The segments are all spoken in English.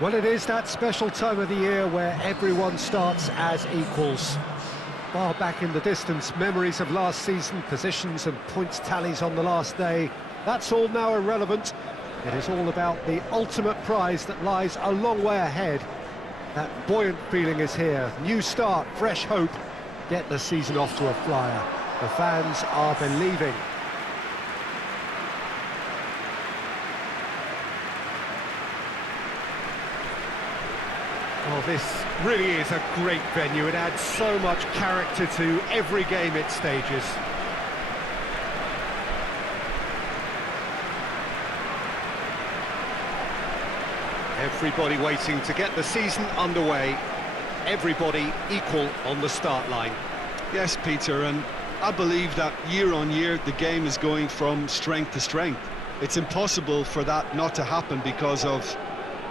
Well, it is that special time of the year where everyone starts as equals. Far back in the distance, memories of last season, positions and points tallies on the last day, that's all now irrelevant. It is all about the ultimate prize that lies a long way ahead. That buoyant feeling is here. New start, fresh hope. Get the season off to a flyer. The fans are believing. Well, this really is a great venue. It adds so much character to every game it stages. Everybody waiting to get the season underway. Everybody equal on the start line. Yes, Peter, and I believe that year on year the game is going from strength to strength. It's impossible for that not to happen because of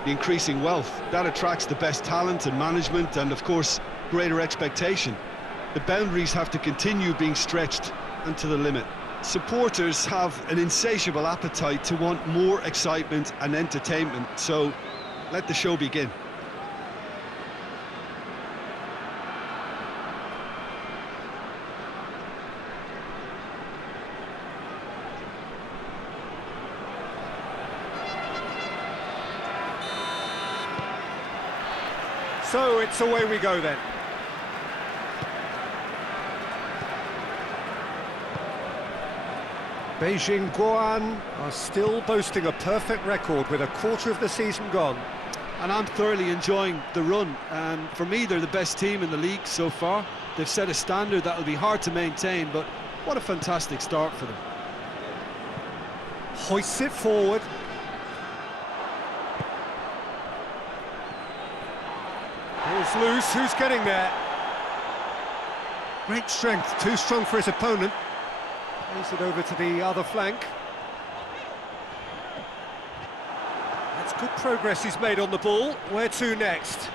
the increasing wealth. That attracts the best talent and management and, of course, greater expectation. The boundaries have to continue being stretched and to the limit. Supporters have an insatiable appetite to want more excitement and entertainment, so let the show begin. So it's away we go then. Beijing Guoan are still boasting a perfect record with a quarter of the season gone. And I'm thoroughly enjoying the run, and for me they're the best team in the league so far. They've set a standard that will be hard to maintain, but what a fantastic start for them. Hoists it forward. Ball's loose, who's getting there? Great strength, too strong for his opponent. Plays it over to the other flank. That's good progress he's made on the ball. Where to next?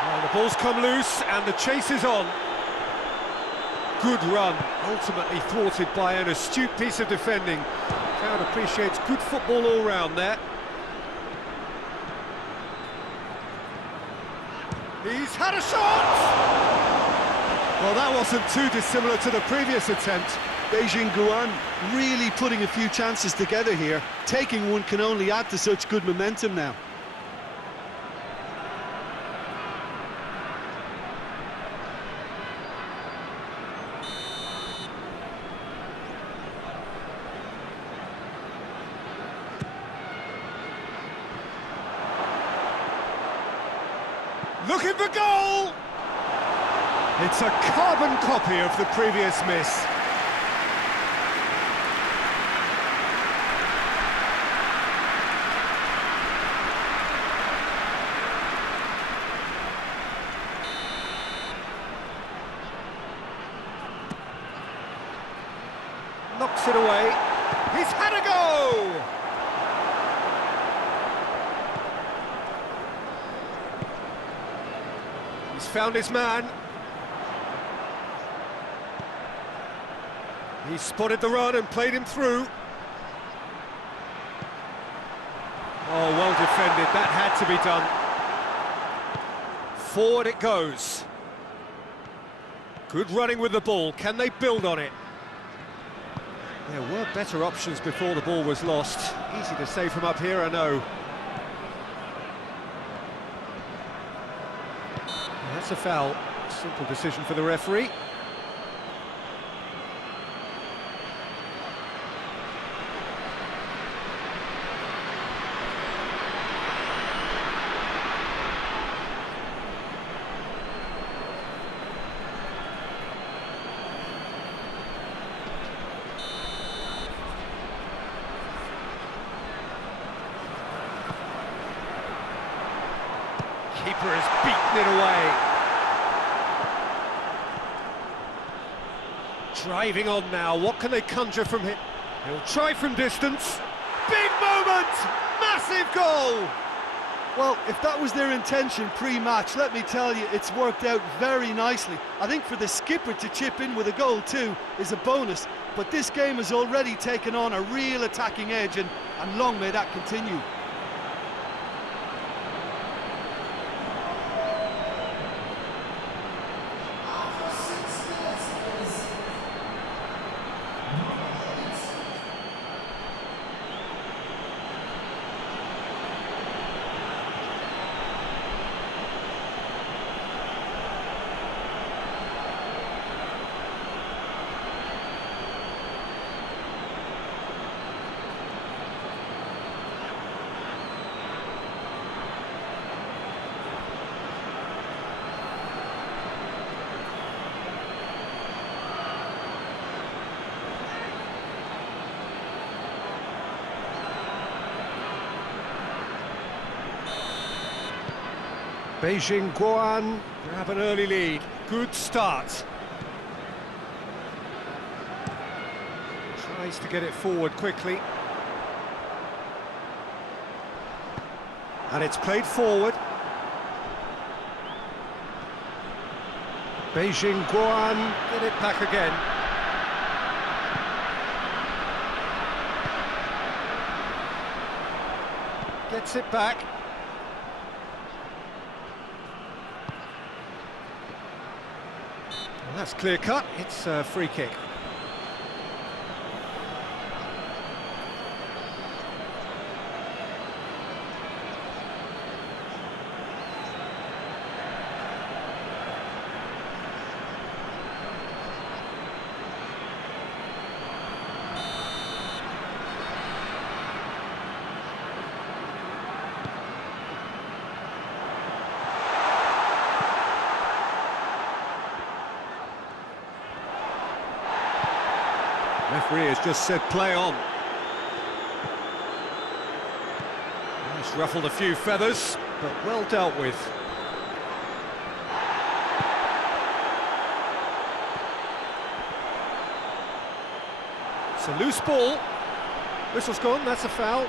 Well, the ball's come loose and the chase is on. Good run, ultimately thwarted by an astute piece of defending. Crowd appreciates good football all round there. He's had a shot! Well, that wasn't too dissimilar to the previous attempt. Beijing Guoan really putting a few chances together here. Taking one can only add to such good momentum now. Looking for goal! It's a carbon copy of the previous miss. Knocks it away. He's had a go! He's found his man. He spotted the run and played him through. Oh, well defended. That had to be done. Forward it goes. Good running with the ball. Can they build on it? There were better options before the ball was lost. Easy to say from up here, I know. That's a foul. Simple decision for the referee. Keeper has beaten it away. Driving on now, what can they conjure from here? He'll try from distance. Big moment! Massive goal! Well, if that was their intention pre-match, let me tell you, it's worked out very nicely. I think for the skipper to chip in with a goal too is a bonus, but this game has already taken on a real attacking edge, and long may that continue. Beijing Guoan grab an early lead. Good start. Tries to get it forward quickly. And it's played forward. Beijing Guoan get it back again. Gets it back. That's clear cut, it's a free kick. Referee has just said play on. He's ruffled a few feathers, but well dealt with. It's a loose ball. Whistle's gone, that's a foul.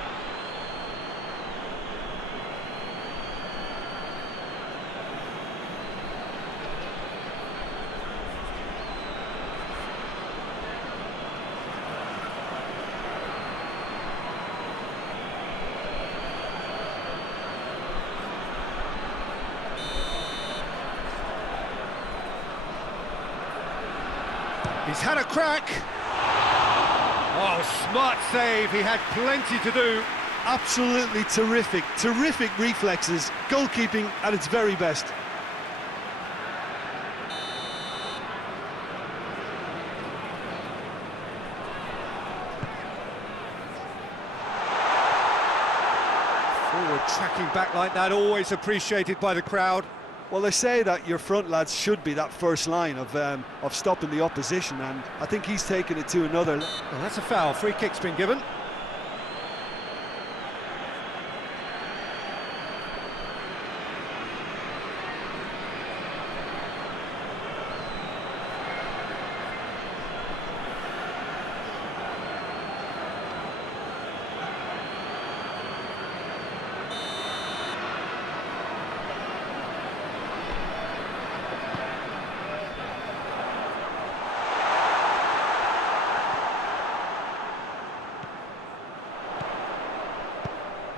He's had a crack. Oh, smart save. He had plenty to do. Absolutely terrific, terrific reflexes. Goalkeeping at its very best. Forward tracking back like that, always appreciated by the crowd. Well, they say that your front lads should be that first line of stopping the opposition, and I think he's taken it to another. Well, that's a foul. Free kick's been given.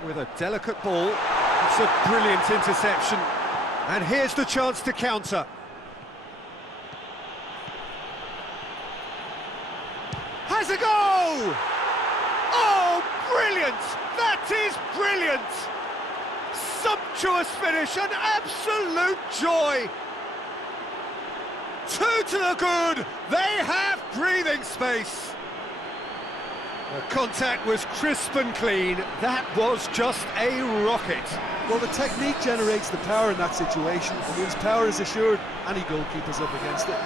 With a delicate ball, it's a brilliant interception. And here's the chance to counter. Has a go! Oh, brilliant! That is brilliant! Sumptuous finish, an absolute joy! 2 to the good, they have breathing space. The contact was crisp and clean. That was just a rocket. Well, the technique generates the power in that situation. I mean, his power is assured, any goalkeeper's up against it.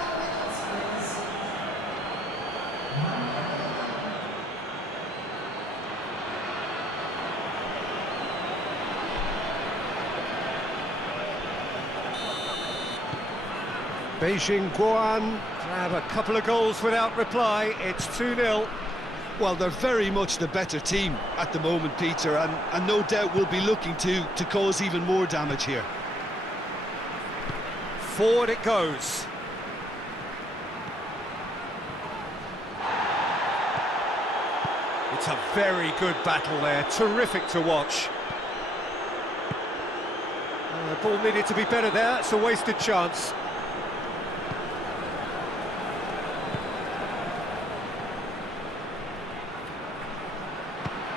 Beijing Guoan grab a couple of goals without reply. It's 2-0. Well, they're very much the better team at the moment, Peter, and no doubt will be looking to cause even more damage here. Forward it goes. It's a very good battle there, terrific to watch. The ball needed to be better there, it's a wasted chance.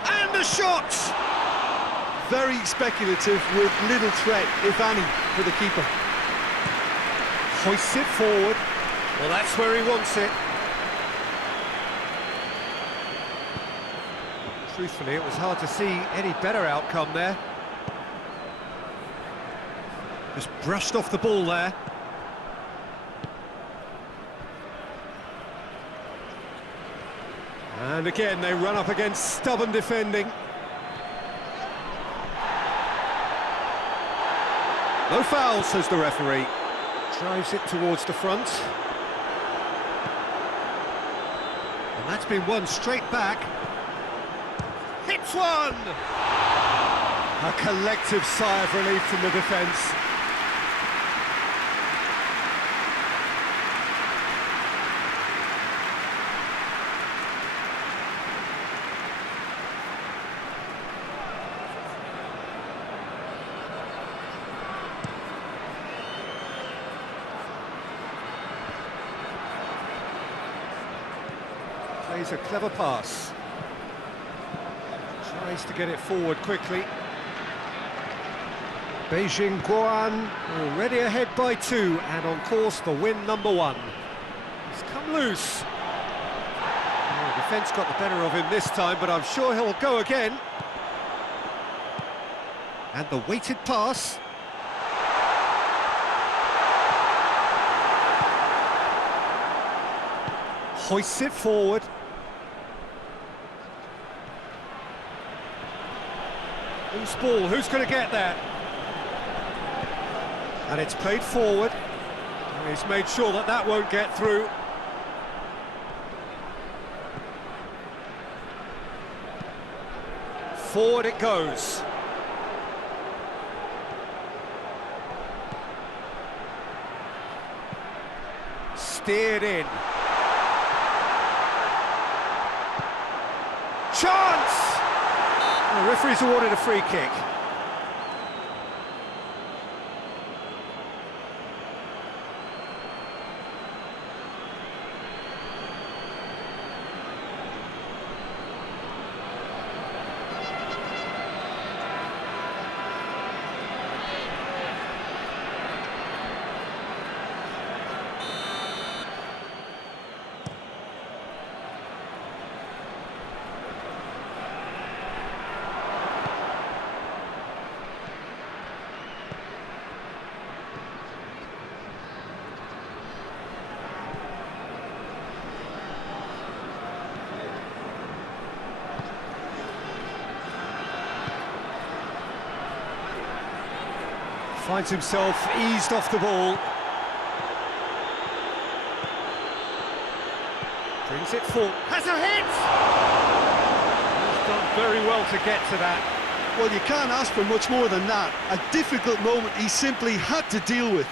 And the shot! Very speculative with little threat, if any, for the keeper. Hoists it forward. Well, that's where he wants it. Truthfully, it was hard to see any better outcome there. Just brushed off the ball there. And again, they run up against stubborn defending. No foul, says the referee. Drives it towards the front. And that's been won straight back. Hits one! A collective sigh of relief from the defence. Plays a clever pass. Tries to get it forward quickly. Beijing Guoan already ahead by 2 and on course for win number 1. He's come loose. The defence got the better of him this time, but I'm sure he'll go again. And the weighted pass. Hoists it forward. Loose ball, who's going to get that? And it's played forward. He's made sure that that won't get through. Forward it goes. Steered in. Chance! The referee's awarded a free kick. Finds himself eased off the ball. Brings it full. Has a hit! He's done very well to get to that. Well, you can't ask for much more than that. A difficult moment he simply had to deal with.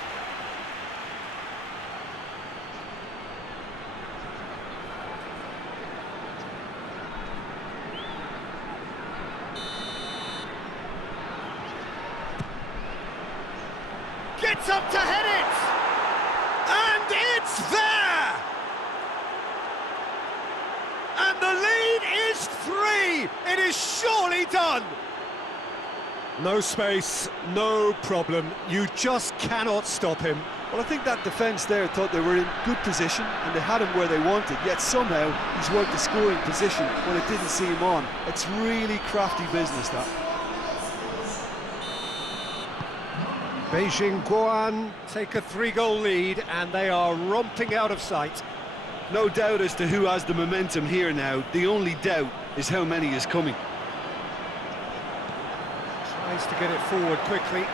Gets up to head it! And it's there! And the lead is 3! It is surely done! No space, no problem. You just cannot stop him. Well, I think that defence there thought they were in good position and they had him where they wanted, yet somehow he's worked the scoring position when it didn't see him on. It's really crafty business, that. Beijing Guoan take a 3-goal lead and they are romping out of sight. No doubt as to who has the momentum here now. The only doubt is how many is coming. Tries to get it forward quickly.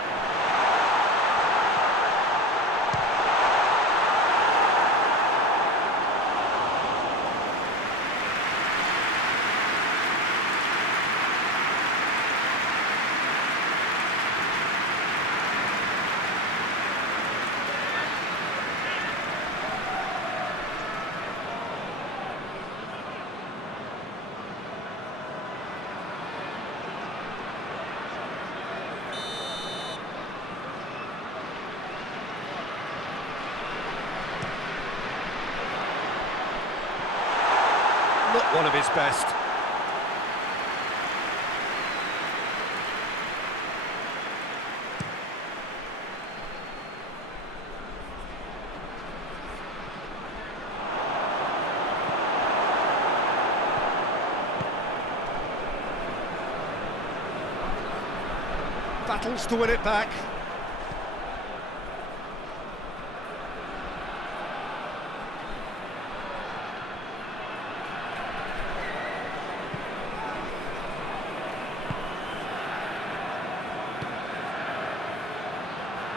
not one of his best. Battles to win it back.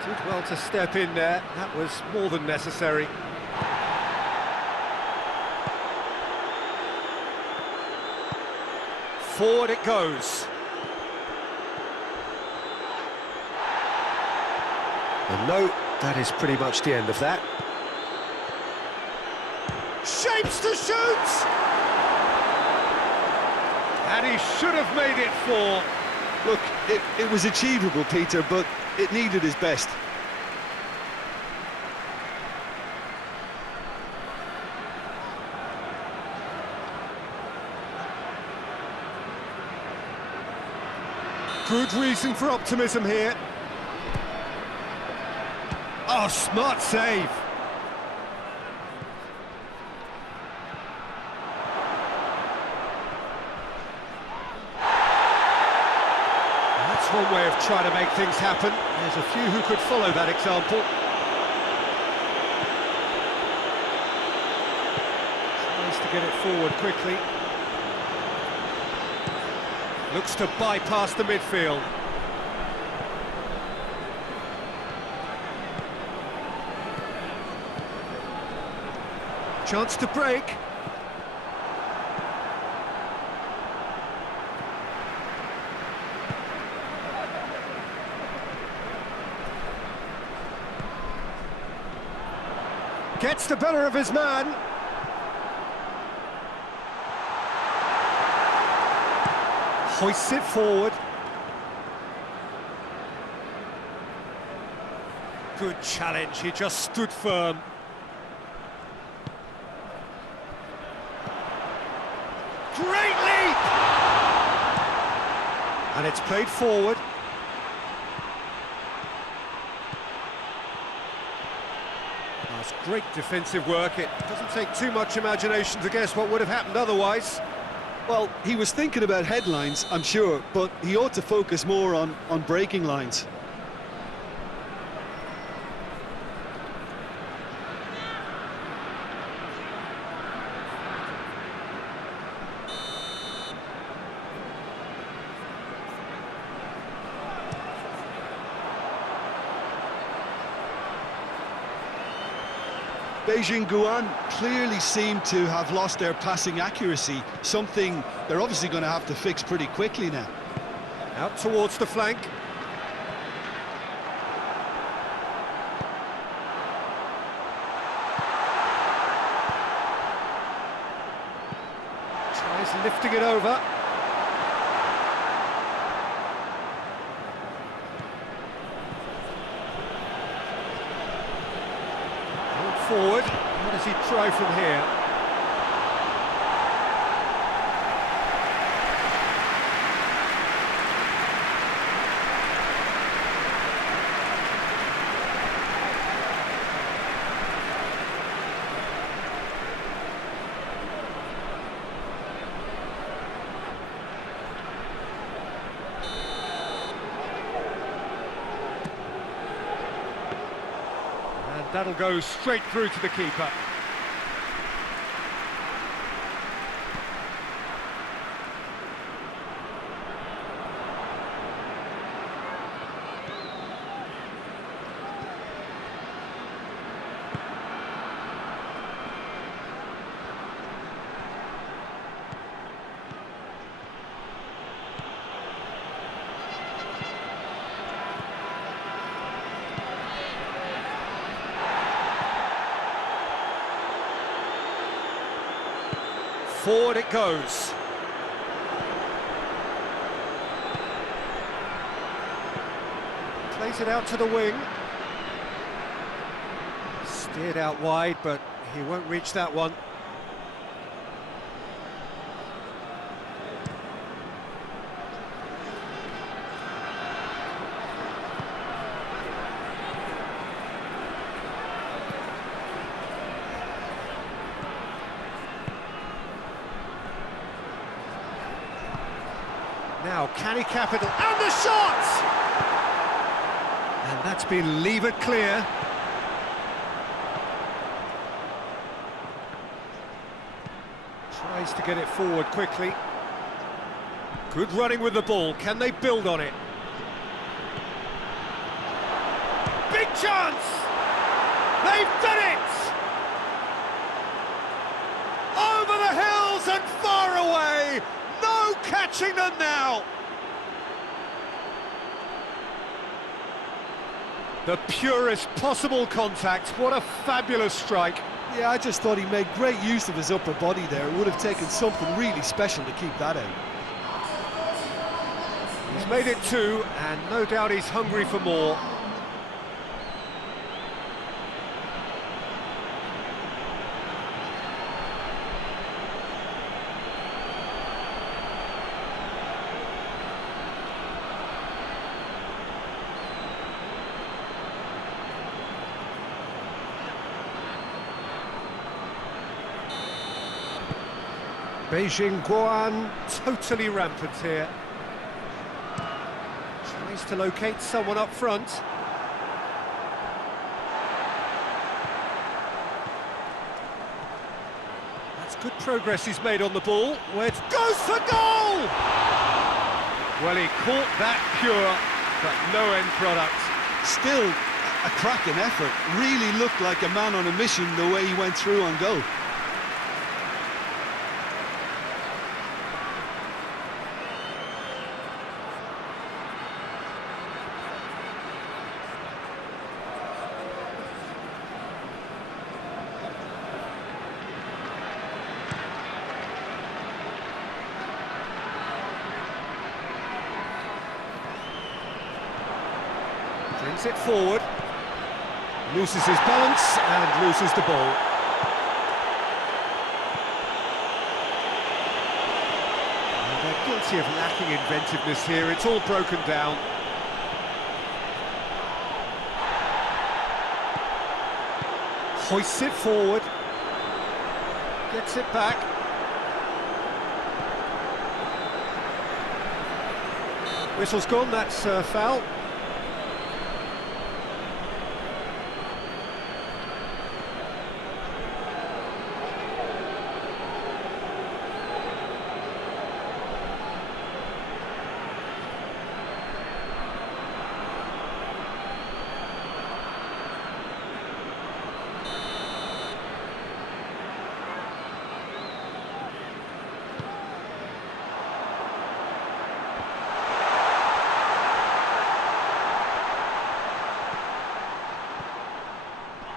Did well to step in there, that was more than necessary. Forward it goes. And no, that is pretty much the end of that. Shapes to shoot! And he should have made it 4. Look, it was achievable, Peter, but it needed his best. Good reason for optimism here. Oh, smart save. That's one way of trying to make things happen. There's a few who could follow that example. Tries to get it forward quickly. Looks to bypass the midfield. Chance to break. Gets the better of his man. Hoists it forward. Good challenge, he just stood firm. Great leap! And it's played forward. That's great defensive work. It doesn't take too much imagination to guess what would have happened otherwise. Well, he was thinking about headlines, I'm sure, but he ought to focus more on breaking lines. Beijing Guan clearly seem to have lost their passing accuracy, something they're obviously going to have to fix pretty quickly now. Out towards the flank. Tries lifting it over. Forward. What does he try from here? That'll go straight through to the keeper. Forward it goes. Plays it out to the wing. Steered out wide, but he won't reach that one. Now, can he cap it? And the shot! And that's been levered clear. Tries to get it forward quickly. Good running with the ball. Can they build on it? Big chance! They've done it! Over the hills and far away! No catching them now! The purest possible contact. What a fabulous strike. Yeah, I just thought he made great use of his upper body there. It would have taken something really special to keep that out. He's made it 2, and no doubt he's hungry for more. Beijing Guoan totally rampant here. Tries to locate someone up front. That's good progress he's made on the ball. Where it goes for goal! Well, he caught that pure, but no end product. Still a cracking effort. Really looked like a man on a mission the way he went through on goal. Brings it forward, loses his balance and loses the ball. And they're guilty of lacking inventiveness here, it's all broken down. Hoists it forward, gets it back. Whistle's gone, that's foul.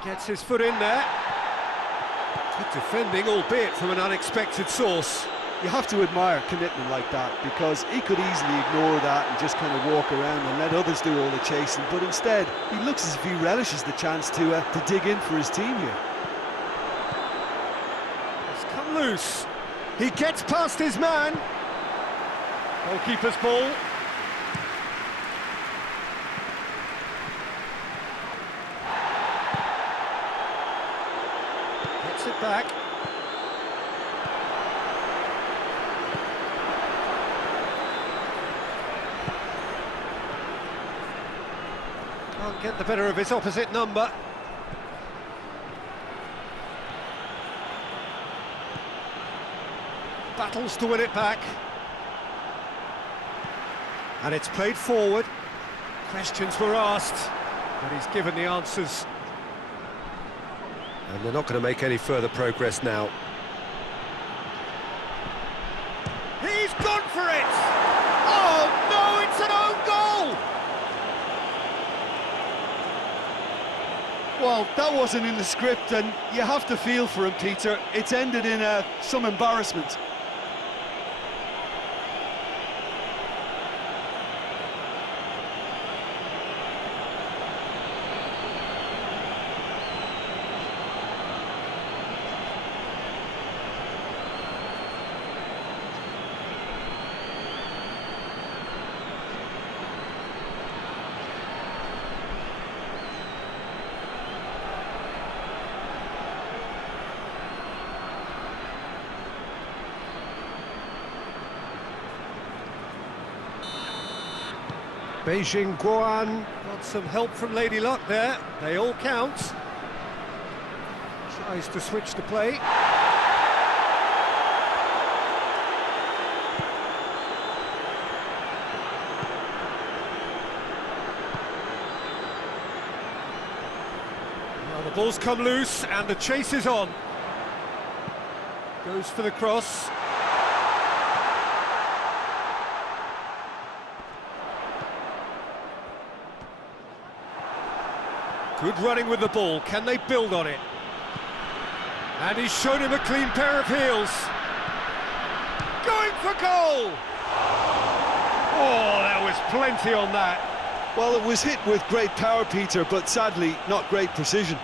Gets his foot in there. Good defending, albeit from an unexpected source. You have to admire commitment like that, because he could easily ignore that and just kind of walk around and let others do all the chasing, but instead he looks as if he relishes the chance to dig in for his team here. It's come loose. He gets past his man. Goalkeeper's ball. Gets it back. Can't get the better of his opposite number. Battles to win it back. And it's played forward. Questions were asked, but he's given the answers. And they're not going to make any further progress now. He's gone for it! Oh no, it's an own goal! Well, that wasn't in the script, and you have to feel for him, Peter. It's ended in some embarrassment. Beijing Guan got some help from Lady Luck there. They all count. Tries to switch the play. Well, the ball's come loose and the chase is on. Goes for the cross. Good running with the ball. Can they build on it? And he's shown him a clean pair of heels. Going for goal! Oh, there was plenty on that. Well, it was hit with great power, Peter, but sadly, not great precision.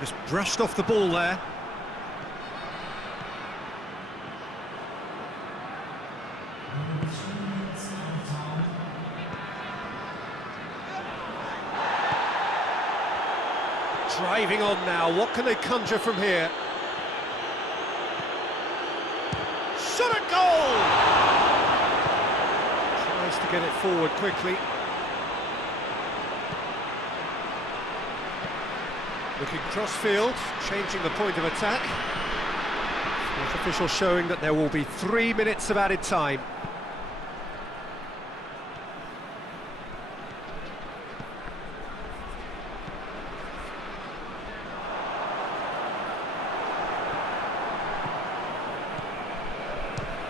Just brushed off the ball there. Driving on now, what can they conjure from here? Shot at goal! Tries to get it forward quickly. Looking cross-field, changing the point of attack. Fourth official showing that there will be 3 minutes of added time.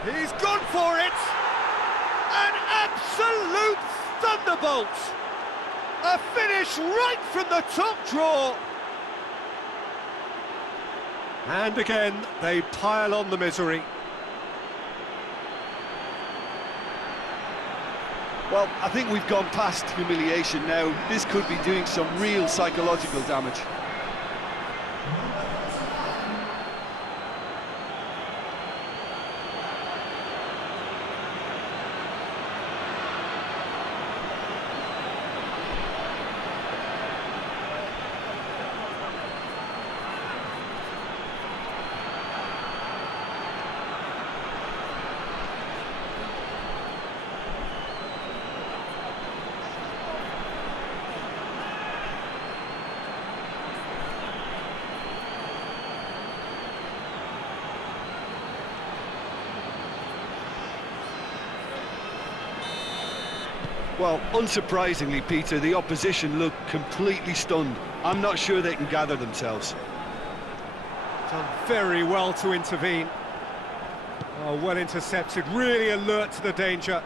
He's gone for it! An absolute thunderbolt! A finish right from the top draw! And again, they pile on the misery. Well, I think we've gone past humiliation now. This could be doing some real psychological damage. Well, unsurprisingly, Peter, the opposition look completely stunned. I'm not sure they can gather themselves. Done very well to intervene. Oh, well intercepted, really alert to the danger.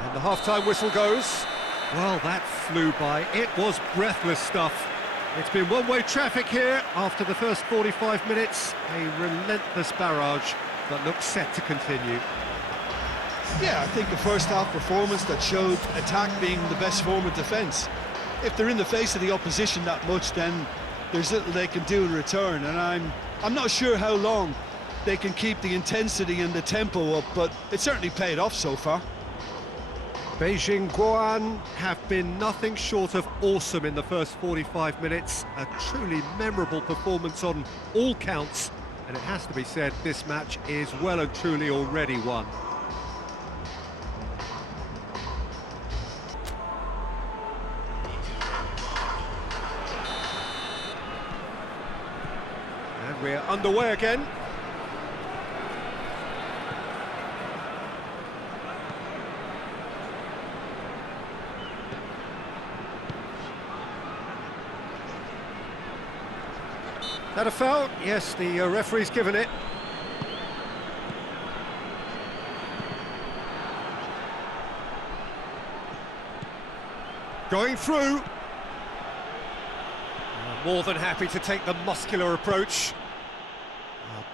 And the half-time whistle goes. Well, that flew by. It was breathless stuff. It's been one-way traffic here after the first 45 minutes. A relentless barrage that looks set to continue. Yeah, I think a first-half performance that showed attack being the best form of defence. If they're in the face of the opposition that much, then there's little they can do in return, and I'm not sure how long they can keep the intensity and the tempo up, but it certainly paid off so far. Beijing Guan have been nothing short of awesome in the first 45 minutes. A truly memorable performance on all counts, and it has to be said, this match is well and truly already won. And we're underway again. That a foul? Yes, the referee's given it. Going through. More than happy to take the muscular approach.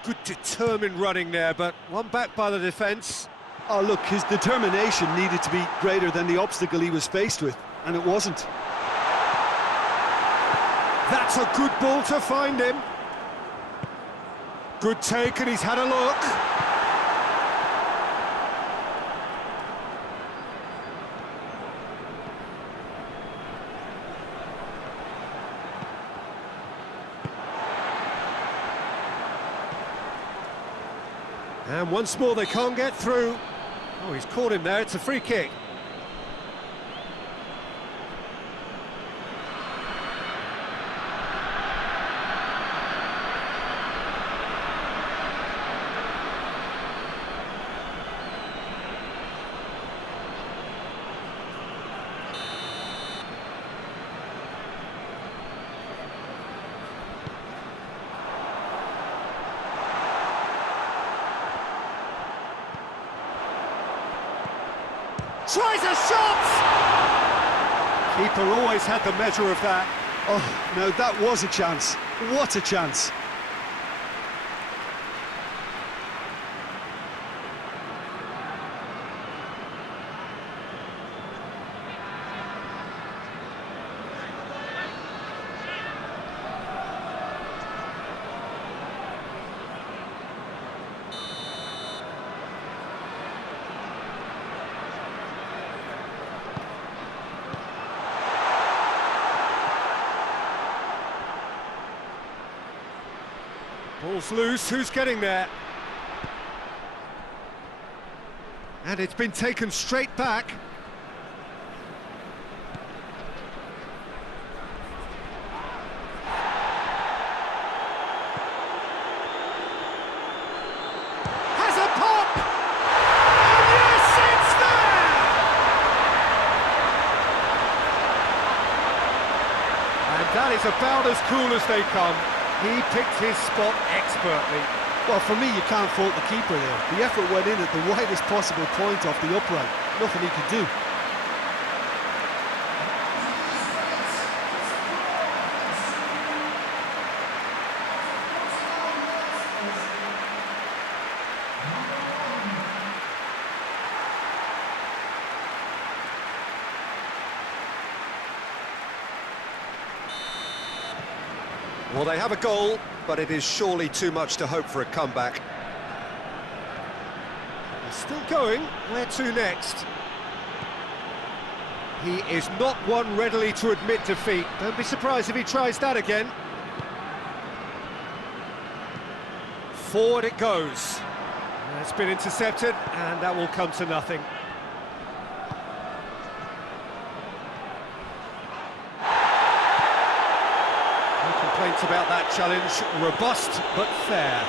Good determined running there, but one back by the defence. Oh, look, his determination needed to be greater than the obstacle he was faced with, and it wasn't. That's a good ball to find him. Good take, and he's had a look. And once more they can't get through. Oh, he's caught him there, it's a free kick. Tries a shot! Keeper always had the measure of that. Oh, no, that was a chance. What a chance. Ball's loose, who's getting there? And it's been taken straight back. Has a pop! And yes, it's there! And that is about as cool as they come. He picked his spot expertly. Well, for me, you can't fault the keeper there. The effort went in at the widest possible point off the upright. Nothing he could do. Well, they have a goal, but it is surely too much to hope for a comeback. He's still going. Where to next? He is not one readily to admit defeat. Don't be surprised if he tries that again. Forward it goes. It's been intercepted, and that will come to nothing. Complaints about that challenge, robust but fair.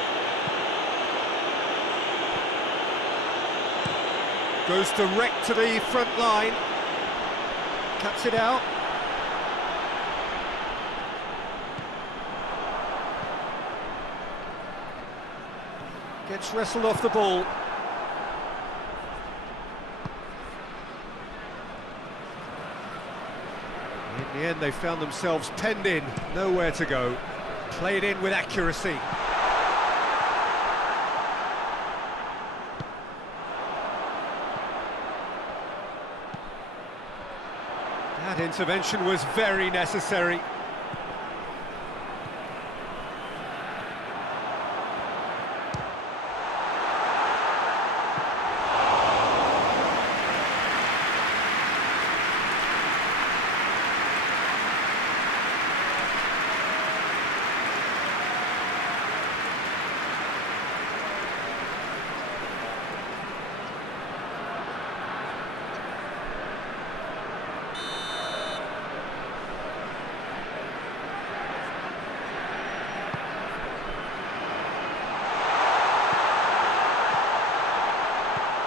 Goes direct to the front line, cuts it out. Gets wrestled off the ball. In the end, they found themselves penned in, nowhere to go. Played in with accuracy. That intervention was very necessary.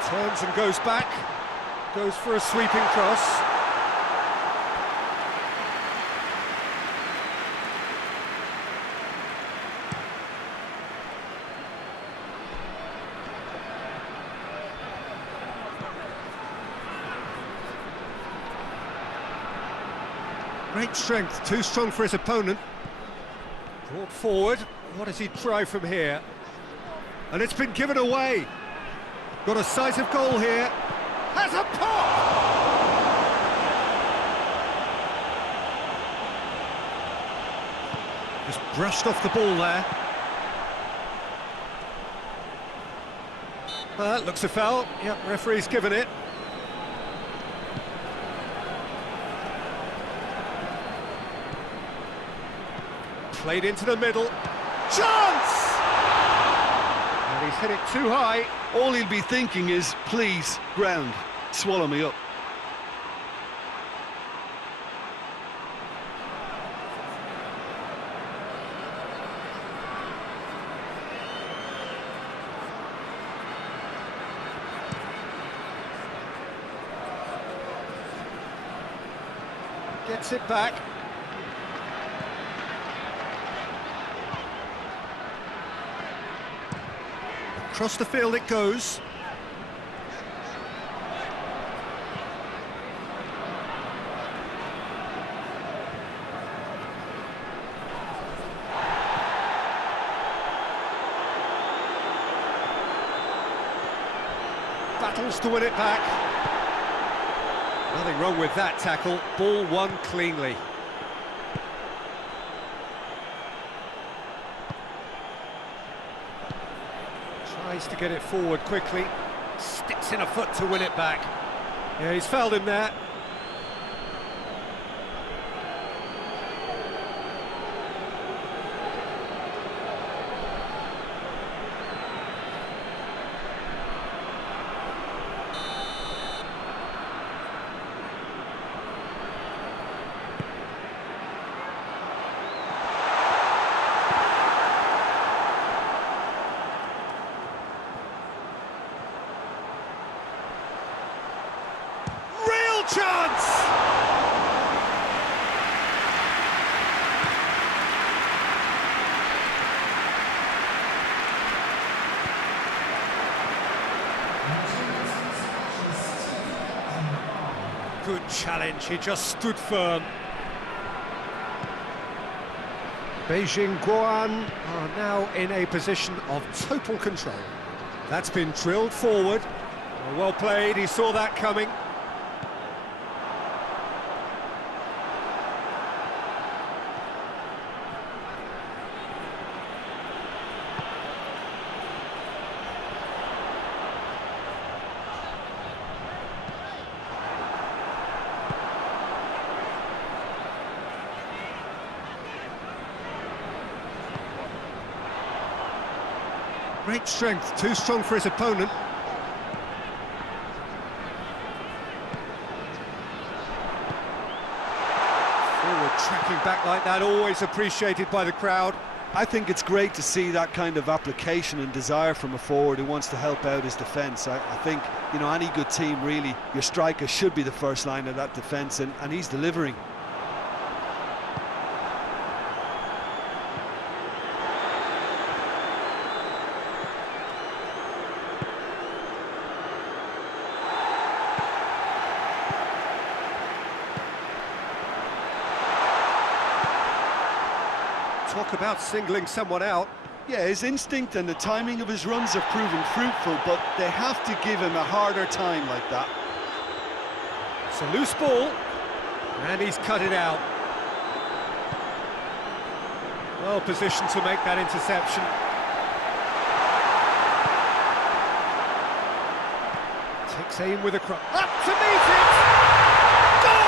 Turns and goes back, goes for a sweeping cross. Great strength, too strong for his opponent. Brought forward, what does he try from here? And it's been given away. Got a sight of goal here. Has a pop! Just brushed off the ball there. Looks a foul. Yep, referee's given it. Played into the middle. Chance! And he's hit it too high. All he'll be thinking is, please, ground, swallow me up. Gets it back. Across the field it goes. Battles to win it back. Nothing wrong with that tackle. Ball won cleanly. Tries to get it forward quickly. Sticks in a foot to win it back. Yeah, he's fouled him there. Chance! Good challenge, he just stood firm. Beijing Guoan are now in a position of total control. That's been drilled forward. Well played, he saw that coming. Great strength, too strong for his opponent. Forward tracking back like that, always appreciated by the crowd. I think it's great to see that kind of application and desire from a forward who wants to help out his defence. I think, you know, any good team, really, your striker should be the first line of that defence, and he's delivering. Talk about singling someone out. Yeah, his instinct and the timing of his runs have proven fruitful, but they have to give him a harder time like that. It's a loose ball, and he's cut it out. Well positioned to make that interception. Takes aim with a cross. Up to meet it! Goal!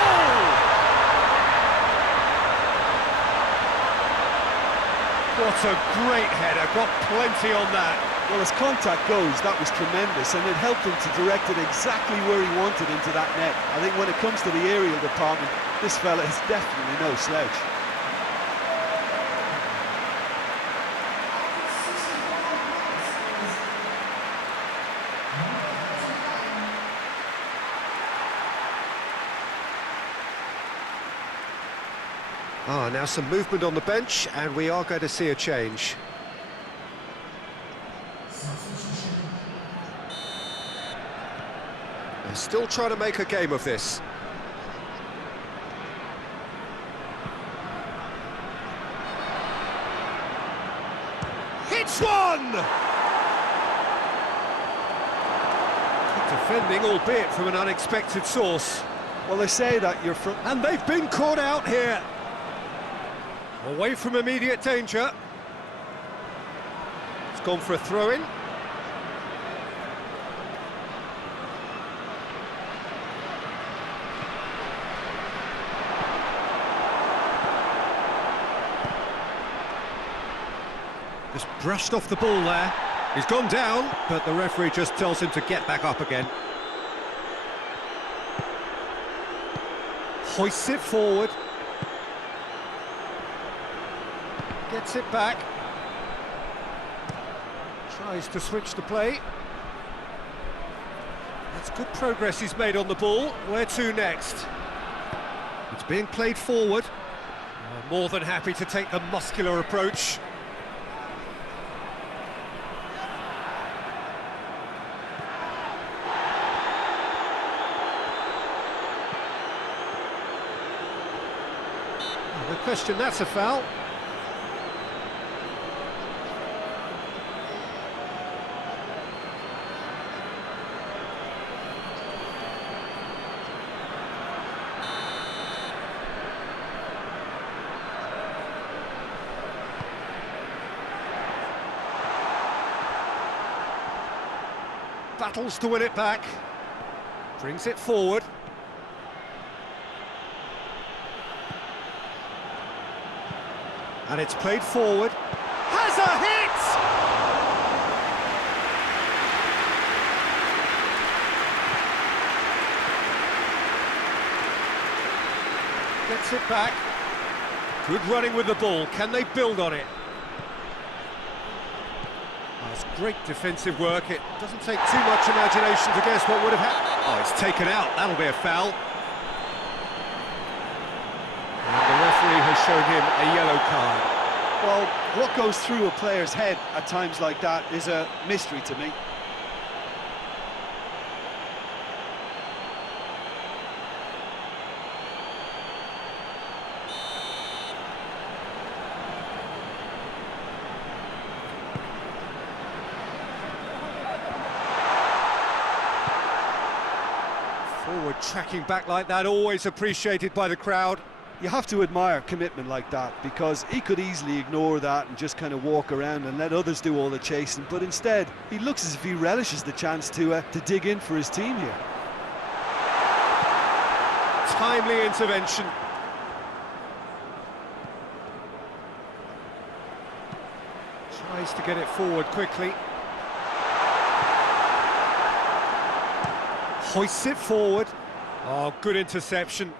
What a great header, got plenty on that. Well, as contact goes, that was tremendous, and it helped him to direct it exactly where he wanted into that net. I think when it comes to the aerial department, this fella is definitely no slouch. Now some movement on the bench, and we are going to see a change. They're still trying to make a game of this. Hits one! Good defending, albeit from an unexpected source. Well, they say that you're from... And they've been caught out here. Away from immediate danger. It's gone for a throw-in. Just brushed off the ball there. He's gone down, but the referee just tells him to get back up again. Hoists it forward. Gets it back. Tries to switch the play. That's good progress he's made on the ball. Where to next? It's being played forward. More than happy to take the muscular approach. No question, that's a foul. Battles to win it back. Brings it forward. And it's played forward. Has a hit! Gets it back. Good running with the ball. Can they build on it? That's great defensive work. It doesn't take too much imagination to guess what would have happened. Oh, it's taken out. That'll be a foul. And the referee has shown him a yellow card. Well, what goes through a player's head at times like that is a mystery to me. Forward tracking back like that, always appreciated by the crowd. You have to admire commitment like that, because he could easily ignore that and just kind of walk around and let others do all the chasing, but instead he looks as if he relishes the chance to dig in for his team here. Timely intervention. Tries to get it forward quickly. Hoists it forward. Oh, good interception.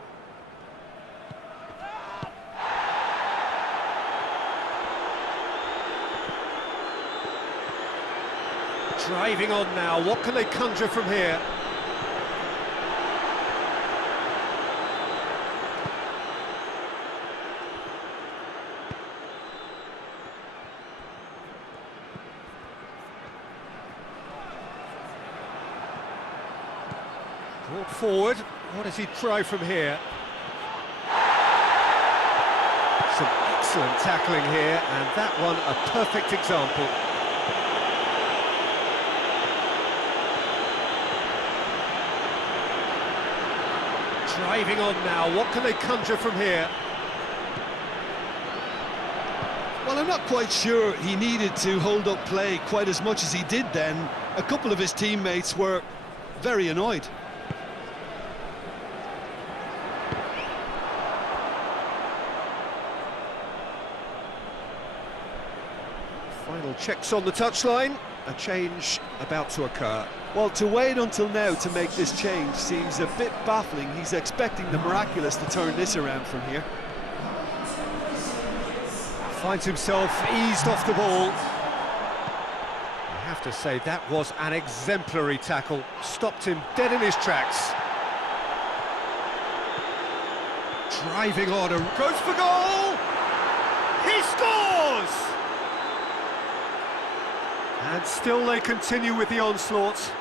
Driving on now, what can they conjure from here? Brought forward, what does he try from here? Some excellent tackling here, and that one a perfect example. Driving on now, what can they conjure from here? Well, I'm not quite sure he needed to hold up play quite as much as he did then. A couple of his teammates were very annoyed. Final checks on the touchline, a change about to occur. Well, to wait until now to make this change seems a bit baffling. He's expecting the miraculous to turn this around from here. Finds himself eased off the ball. I have to say, that was an exemplary tackle. Stopped him dead in his tracks. Driving on and goes for goal! He scores! And still they continue with the onslaught.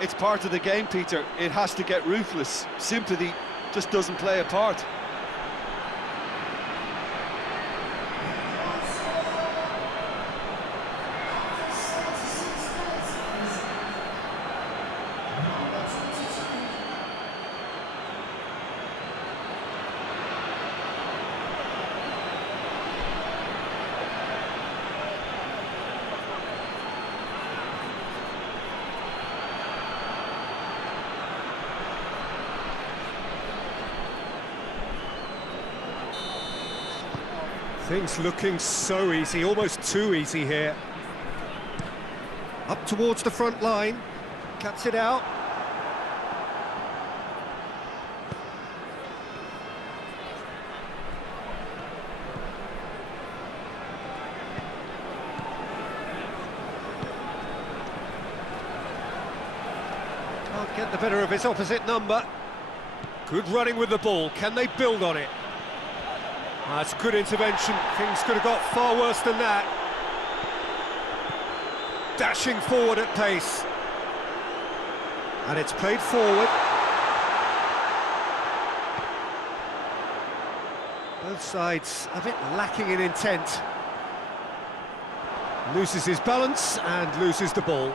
It's part of the game, Peter. It has to get ruthless. Sympathy just doesn't play a part. Things looking so easy, almost too easy here. Up towards the front line, cuts it out. Can't get the better of his opposite number. Good running with the ball, can they build on it? That's good intervention, things could have got far worse than that. Dashing forward at pace. And it's played forward. Both sides a bit lacking in intent. Loses his balance and loses the ball.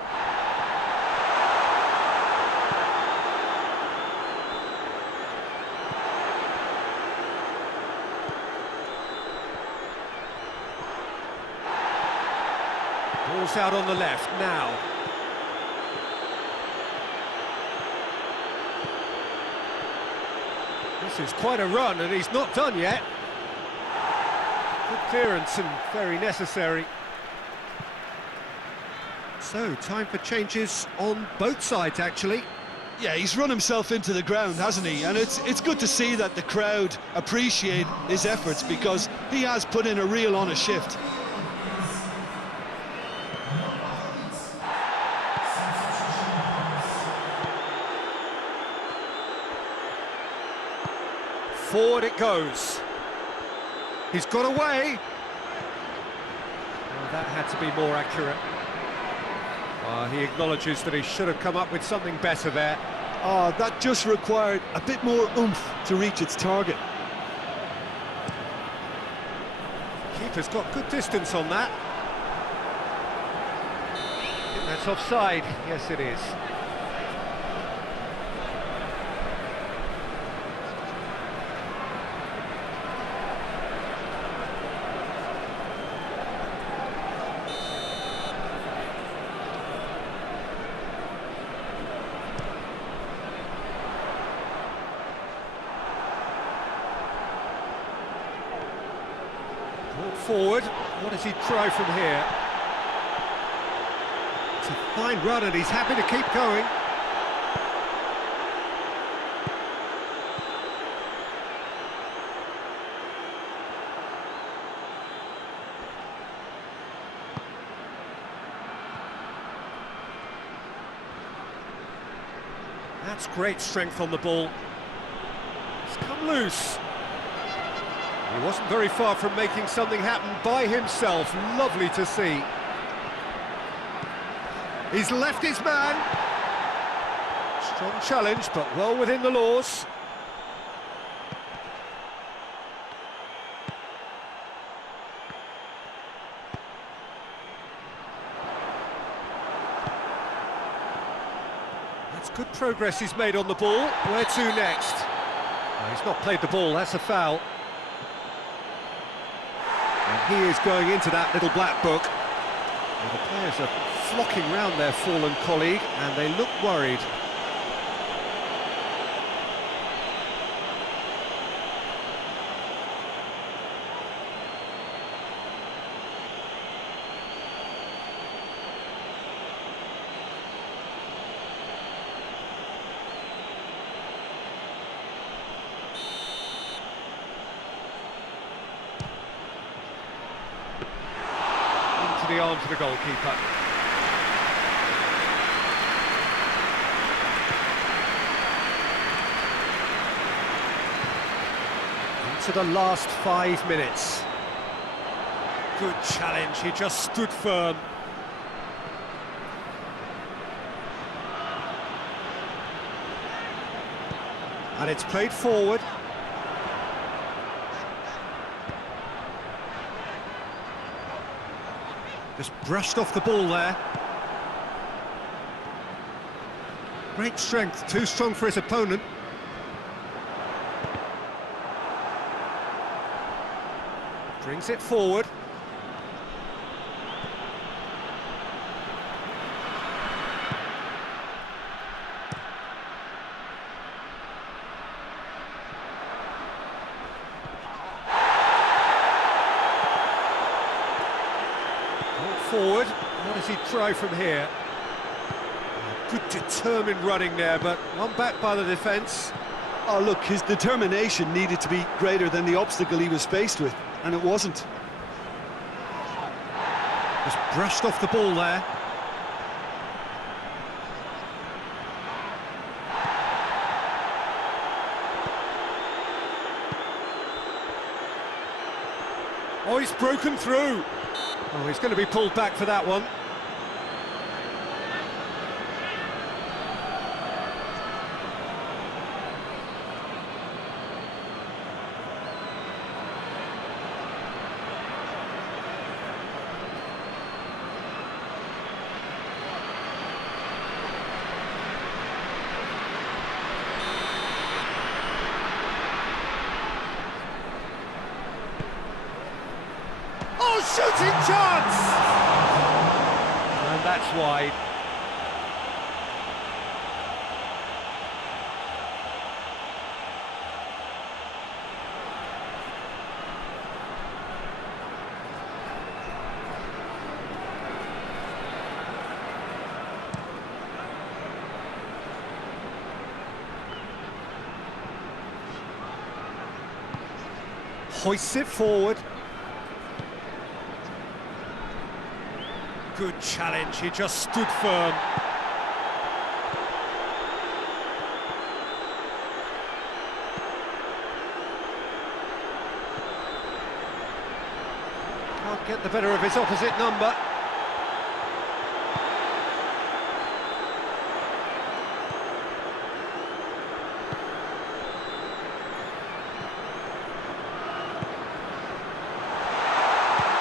Ball's out on the left now. This is quite a run and he's not done yet. Good clearance and very necessary. So, time for changes on both sides actually. Yeah, he's run himself into the ground, hasn't he? And it's good to see that the crowd appreciate his efforts because he has put in a real honest shift. Forward it goes. He's got away. Oh, that had to be more accurate. He acknowledges that he should have come up with something better there. Oh, that just required a bit more oomph to reach its target. Keeper's got good distance on that. I think that's offside. Yes, it is. Forward, what does he try from here? It's a fine run and he's happy to keep going. That's great strength on the ball. It's come loose. He wasn't very far from making something happen by himself. Lovely to see. He's left his man. Strong challenge, but well within the laws. That's good progress he's made on the ball. Where to next? No, he's not played the ball, that's a foul. And he is going into that little black book. And the players are flocking round their fallen colleague, and they look worried. The arms of the goalkeeper. Into the last 5 minutes. Good challenge, he just stood firm. And it's played forward. Just brushed off the ball there. Great strength, too strong for his opponent. Brings it forward. forward. What does he try from here? Good determined running there, but one back by the defence. Oh, look, his determination needed to be greater than the obstacle he was faced with, and it wasn't. Just brushed off the ball there. Oh, he's broken through. Oh, he's going to be pulled back for that one. Shooting chance! And that's wide. Hoists it forward. Good challenge, he just stood firm. Can't get the better of his opposite number.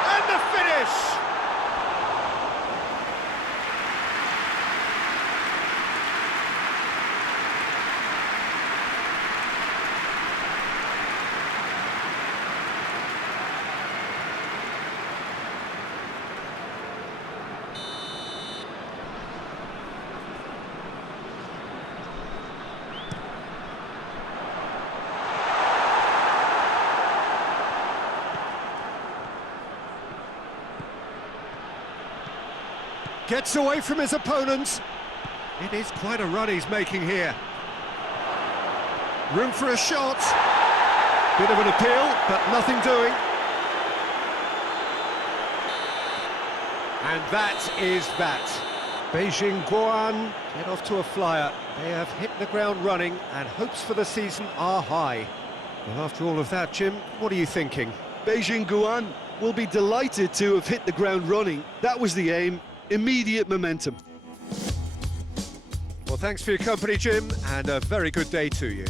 And the finish! Gets away from his opponents. It is quite a run he's making here. Room for a shot. Bit of an appeal, but nothing doing. And that is that. Beijing Guoan get off to a flyer. They have hit the ground running, and hopes for the season are high. Well, after all of that, Jim, what are you thinking? Beijing Guoan will be delighted to have hit the ground running. That was the aim. Immediate momentum. Well, thanks for your company, Jim, and a very good day to you.